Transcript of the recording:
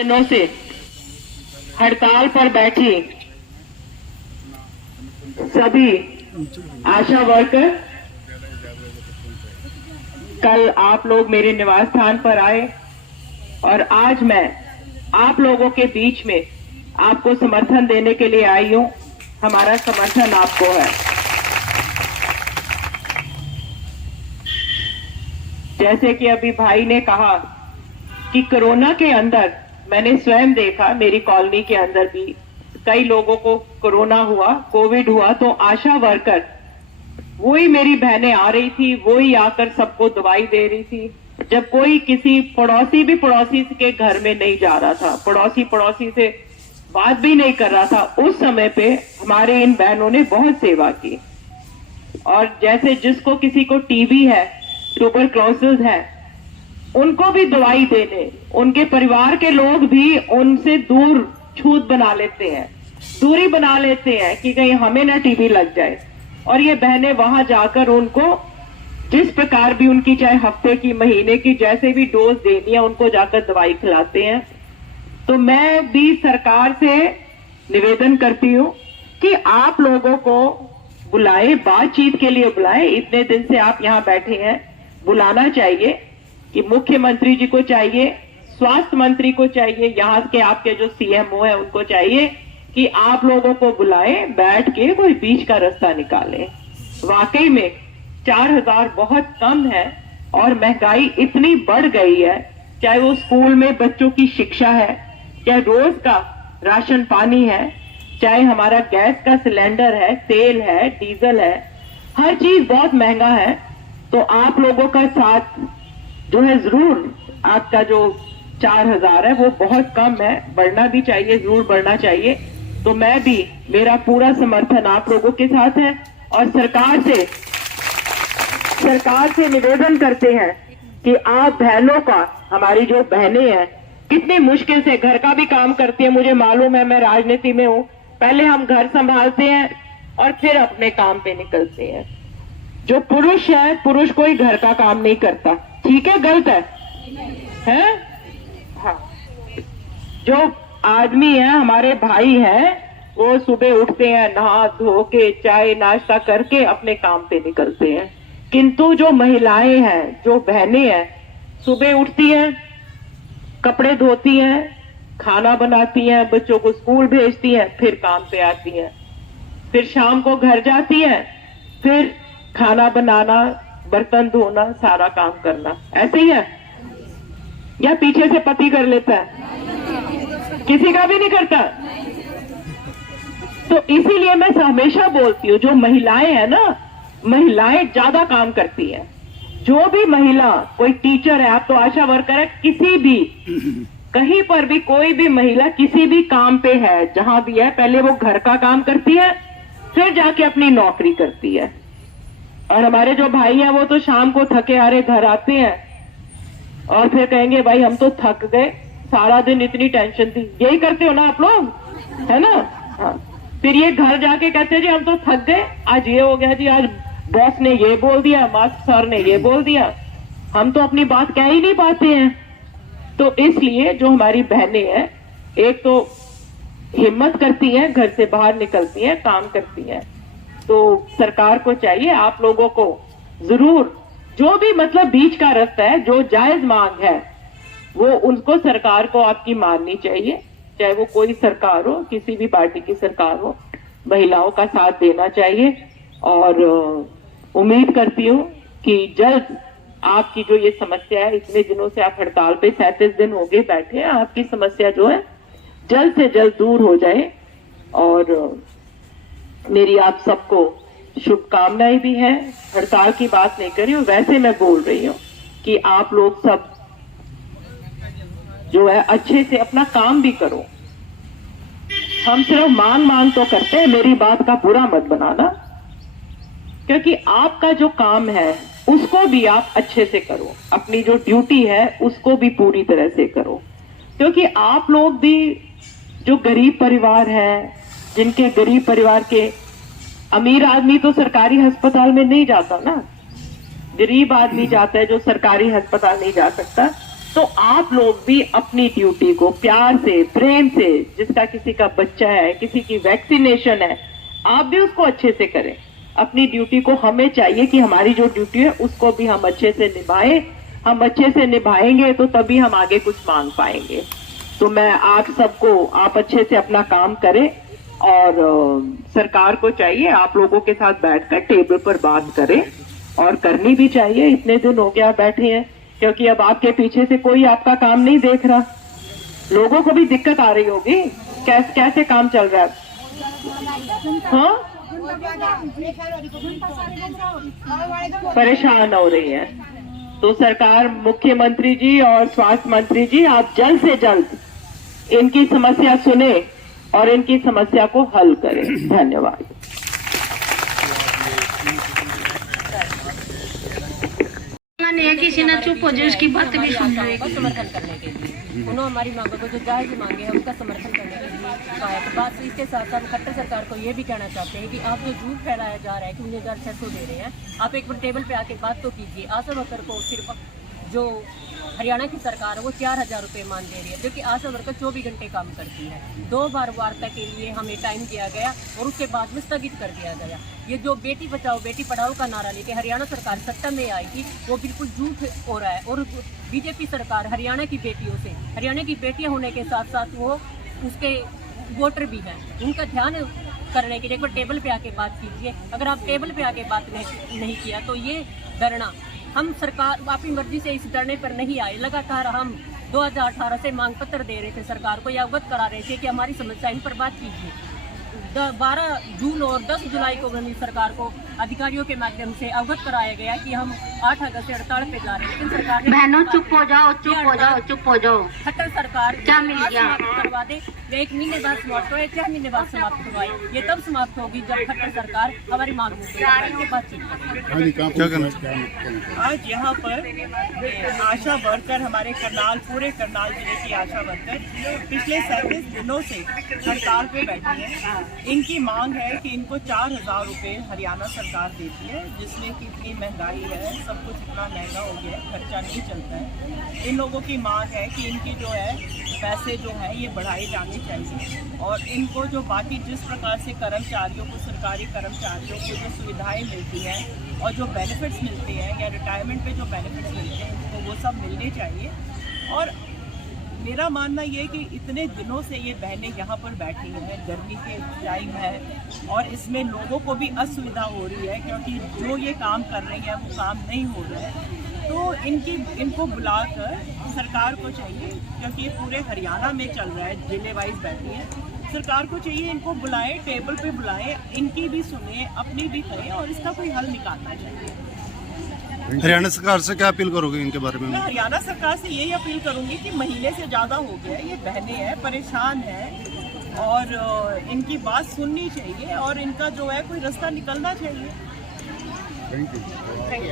दिनों से हड़ताल पर बैठी सभी आशा वर्कर कल आप लोग मेरे निवास स्थान पर आए और आज मैं आप लोगों के बीच में आपको समर्थन देने के लिए आई हूं। हमारा समर्थन आपको है। जैसे कि अभी भाई ने कहा कि कोरोना के अंदर मैंने स्वयं देखा, मेरी कॉलोनी के अंदर भी कई लोगों को कोरोना हुआ, कोविड हुआ, तो आशा वर्कर वही मेरी बहनें आ रही थी, वही आकर सबको दवाई दे रही थी। जब कोई किसी पड़ोसी भी पड़ोसी के घर में नहीं जा रहा था, पड़ोसी से बात भी नहीं कर रहा था, उस समय पे हमारे इन बहनों ने बहुत सेवा की। और जैसे जिसको किसी को टीबी है, ट्यूबरक्लोसिस है, उनको भी दवाई देने, उनके परिवार के लोग भी उनसे दूर छूत बना लेते हैं, दूरी बना लेते हैं कि कहीं हमें ना टीबी लग जाए। और ये बहनें वहां जाकर उनको जिस प्रकार भी उनकी चाहे हफ्ते की, महीने की जैसे भी डोज देनी है, उनको जाकर दवाई खिलाते हैं। तो मैं भी सरकार से निवेदन करती हूं कि आप लोगों को बुलाए, बातचीत के लिए बुलाए। इतने दिन से आप यहां बैठे हैं, बुलाना चाहिए कि मुख्यमंत्री जी को चाहिए, स्वास्थ्य मंत्री को चाहिए, यहाँ के आपके जो सीएमओ है उनको चाहिए कि आप लोगों को बुलाए, बैठ के कोई बीच का रास्ता निकालें। वाकई में 4000 बहुत कम है और महंगाई इतनी बढ़ गई है, चाहे वो स्कूल में बच्चों की शिक्षा है, चाहे रोज का राशन पानी है, चाहे हमारा गैस का सिलेंडर है, तेल है, डीजल है, हर चीज बहुत महंगा है। तो आप लोगों का साथ जो है जरूर, आपका जो 4000 है वो बहुत कम है, बढ़ना भी चाहिए, जरूर बढ़ना चाहिए। तो मैं भी, मेरा पूरा समर्थन आप लोगों के साथ है और सरकार से निवेदन करते हैं कि आप बहनों का, हमारी जो बहनें हैं कितनी मुश्किल से घर का भी काम करती है, मुझे मालूम है, मैं राजनीति में हूं। पहले हम घर संभालते हैं और फिर अपने काम पे निकलते हैं। जो पुरुष है, पुरुष कोई घर का काम नहीं करता, ठीक है, गलत है? हाँ। जो आदमी है, हमारे भाई हैं, वो सुबह उठते हैं, नहा धो के चाय नाश्ता करके अपने काम पे निकलते हैं। किंतु जो महिलाएं हैं, जो बहनें हैं, सुबह उठती हैं, कपड़े धोती हैं, खाना बनाती हैं, बच्चों को स्कूल भेजती हैं, फिर काम पे आती हैं, फिर शाम को घर जाती हैं, फिर खाना बनाना, बर्तन धोना, सारा काम करना। ऐसे ही है या पीछे से पति कर लेता है? किसी का भी नहीं करता। तो इसीलिए मैं हमेशा बोलती हूँ, जो महिलाएं हैं ना, महिलाएं ज्यादा काम करती हैं। जो भी महिला, कोई टीचर है, आप तो आशा वर्कर है, किसी भी कहीं पर भी कोई भी महिला किसी भी काम पे है, जहां भी है, पहले वो घर का काम करती है, फिर जाके अपनी नौकरी करती है। और हमारे जो भाई हैं वो तो शाम को थके हारे घर आते हैं और फिर कहेंगे भाई हम तो थक गए, सारा दिन इतनी टेंशन थी। यही करते हो ना आप लोग, है ना? हाँ। फिर ये घर जाके कहते हैं जी हम तो थक गए, आज ये हो गया जी, आज बॉस ने ये बोल दिया, मास्टर सर ने ये बोल दिया, हम तो अपनी बात कह ही नहीं पाते हैं। तो इसलिए जो हमारी बहनें हैं, एक तो हिम्मत करती हैं, घर से बाहर निकलती हैं, काम करती हैं। तो सरकार को चाहिए, आप लोगों को जरूर, जो भी मतलब बीच का रास्ता है, जो जायज मांग है, वो उनको सरकार को आपकी माननी चाहिए। चाहे वो कोई सरकार हो, किसी भी पार्टी की सरकार हो, महिलाओं का साथ देना चाहिए। और उम्मीद करती हूँ कि जल्द आपकी जो ये समस्या है, इतने दिनों से आप हड़ताल पे 37 दिन हो गए बैठे हैं, आपकी समस्या जो है जल्द से जल्द दूर हो जाए। और मेरी आप सबको शुभकामनाएं भी हैं। हड़ताल की बात नहीं कर रही हूँ, वैसे मैं बोल रही हूँ कि आप लोग सब जो है अच्छे से अपना काम भी करो। हम सिर्फ मांग तो करते हैं, मेरी बात का बुरा मत बनाना, क्योंकि आपका जो काम है उसको भी आप अच्छे से करो, अपनी जो ड्यूटी है उसको भी पूरी तरह से करो। क्योंकि आप लोग भी जो गरीब परिवार है, जिनके गरीब परिवार के, अमीर आदमी तो सरकारी अस्पताल में नहीं जाता ना, गरीब आदमी जाता है जो सरकारी अस्पताल नहीं जा सकता। तो आप लोग भी अपनी ड्यूटी को प्यार से, प्रेम से, जिसका किसी का बच्चा है, किसी की वैक्सीनेशन है, आप भी उसको अच्छे से करें। अपनी ड्यूटी को हमें चाहिए कि हमारी जो ड्यूटी है उसको भी हम अच्छे से निभाएं। हम अच्छे से निभाएंगे तो तभी हम आगे कुछ मांग पाएंगे। तो मैं आप सबको, आप अच्छे से अपना काम करें और सरकार को चाहिए आप लोगों के साथ बैठकर टेबल पर बात करें, और करनी भी चाहिए। इतने दिन हो गया बैठे हैं, क्योंकि अब आपके पीछे से कोई आपका काम नहीं देख रहा। लोगों को भी दिक्कत आ रही होगी, कैसे काम चल रहा है। हाँ, परेशान हो रही है। तो सरकार, मुख्यमंत्री जी और स्वास्थ्य मंत्री जी, आप जल्द से जल्द इनकी समस्या सुने और इनकी समस्या को हल करें। धन्यवाद। किसी ना चुप हो जाए, उसकी बात भी सुन रहे हैं। समर्थन करने के लिए उन्होंने हमारी मांगों को जो जायज मांगे हैं उनका समर्थन करने के लिए आया। तो बात इसके साथ साथ खट्टर सरकार को ये भी कहना चाहते हैं कि आप जो झूठ फैलाया जा रहा है कि 19,600 दे रहे हैं, आप एक बार टेबल पे आके बात तो कीजिए। आशा वर्कर को सिर्फ जो हरियाणा की सरकार है वो 4,000 रुपये मान दे रही है, जो कि आशा वर्कर 24 घंटे काम करती है। 2 बार वार्ता के लिए हमें टाइम दिया गया और उसके बाद में स्थगित कर दिया गया। ये जो बेटी बचाओ बेटी पढ़ाओ का नारा लेके हरियाणा सरकार सत्ता में आएगी, वो बिल्कुल झूठ हो रहा है। और बीजेपी सरकार हरियाणा की बेटियों से, हरियाणा की बेटियां होने के साथ साथ वो उसके वोटर भी हैं, उनका ध्यान करने के लिए एक बार टेबल पे आके बात कीजिए। अगर आप टेबल पे आके बात नहीं किया तो ये धरना, हम सरकार अपनी मर्जी से इस धरने पर नहीं आए। लगातार हम 2018 से मांग पत्र दे रहे थे सरकार को, या अवगत करा रहे थे कि हमारी समस्या इन पर बात कीजिए। 12 जून और 10 जुलाई को गंदी सरकार को अधिकारियों के माध्यम से अवगत कराया गया कि हम 8 अगस्त से हड़ताल पे जा रहे हैं, लेकिन सरकार ने बहनों चुप हो जाओ, चुप हो जाओ, चुप हो जाओ। खट्टर सरकार क्या मिल गया? करवा दे, 1 महीने बाद समाप्त हुए, 6 महीने बाद समाप्त करवाए। ये तब समाप्त होगी जब खट्टर सरकार हमारी मांग के बातचीत करेगी। आज यहाँ पर आशा वर्कर, हमारे करनाल, पूरे करनाल जिले की आशा वर्कर पिछले 37 दिनों से हड़ताल पे बैठी है। इनकी मांग है कि इनको 4,000 रुपये हरियाणा सरकार देती है, जिसमें कि इतनी महंगाई है, सब कुछ इतना महंगा हो गया है, खर्चा नहीं चलता है। इन लोगों की मांग है कि इनकी जो है पैसे जो है ये बढ़ाए जाने चाहिए, और इनको जो बाकी जिस प्रकार से कर्मचारियों को, सरकारी कर्मचारियों को जो सुविधाएं मिलती हैं और जो बेनिफिट्स मिलते हैं या रिटायरमेंट पे जो बेनिफिट्स मिलते हैं उनको वो सब मिलने चाहिए। और मेरा मानना ये है कि इतने दिनों से ये बहनें यहाँ पर बैठी हैं, गर्मी के टाइम है और इसमें लोगों को भी असुविधा हो रही है, क्योंकि जो ये काम कर रही हैं वो काम नहीं हो रहा है। तो इनको बुलाकर सरकार को चाहिए, क्योंकि ये पूरे हरियाणा में चल रहा है, जिले वाइज बैठी है, सरकार को चाहिए इनको बुलाएं, टेबल पे बुलाएं, इनकी भी सुने, अपनी भी करें और इसका कोई हल निकालना चाहिए। हरियाणा सरकार से क्या अपील करोगे इनके बारे में? मैं हरियाणा सरकार से यही अपील करूंगी कि महीने से ज़्यादा हो गया, ये बहनें हैं, परेशान हैं और इनकी बात सुननी चाहिए और इनका जो है कोई रास्ता निकलना चाहिए। Thank you.